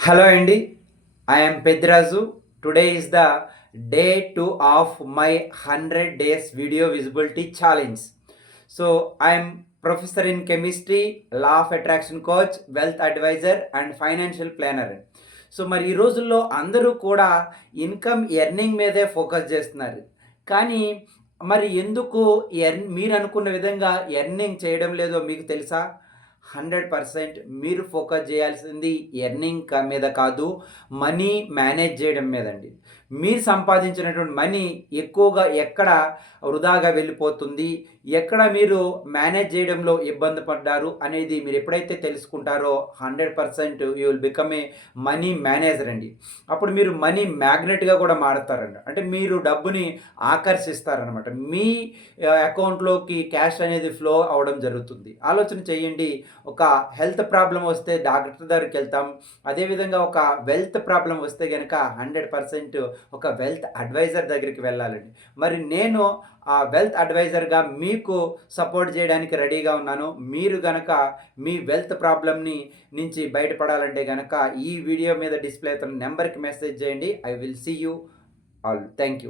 Hello Andy, I am Pedrazu. Today is the day 2 of my 100 days video visibility challenge. So I am professor in chemistry, law of attraction coach, wealth advisor and financial planner. So మరి ఈ రోజుల్లో అందరూ కూడా income earning మీదే focus చేస్తున్నారు. కానీ మరి ఎందుకు మీరు అనుకున్న విధంగా ఎర్నింగ్ చేయడం లేదో మీకు తెలుసా? 100% మీరు ఫోకస్ చేయాల్సింది ఎర్నింగ్ మీద కాదు, మనీ మేనేజ్ చేయడం మీదండి. మీరు సంపాదించినటువంటి మనీ ఎక్కువగా ఎక్కడ వృధాగా వెళ్ళిపోతుంది, ఎక్కడ మీరు మేనేజ్ చేయడంలో ఇబ్బంది పడ్డారు అనేది మీరు ఎప్పుడైతే తెలుసుకుంటారో 100% you will become a money manager అండి. అప్పుడు మీరు మనీ మ్యాగ్నెట్గా కూడా మారుతారండి. అంటే మీరు డబ్బుని ఆకర్షిస్తారనమాట. మీ అకౌంట్లోకి క్యాష్ అనేది ఫ్లో అవ్వడం జరుగుతుంది. ఆలోచన చేయండి. ఒక హెల్త్ ప్రాబ్లం వస్తే డాక్టర్ దగ్గరికి వెళ్తాం. అదేవిధంగా ఒక వెల్త్ ప్రాబ్లం వస్తే కనుక 100% ఒక వెల్త్ అడ్వైజర్ దగ్గరికి వెళ్ళాలండి. మరి నేను ఆ వెల్త్ అడ్వైజర్గా మీకు సపోర్ట్ చేయడానికి రెడీగా ఉన్నాను. మీరు గనక మీ వెల్త్ ప్రాబ్లమ్ని నుంచి బయటపడాలంటే గనక ఈ వీడియో మీద డిస్ప్లే అవుతున్న నెంబర్కి మెసేజ్ చేయండి. I will see you all. Thank you.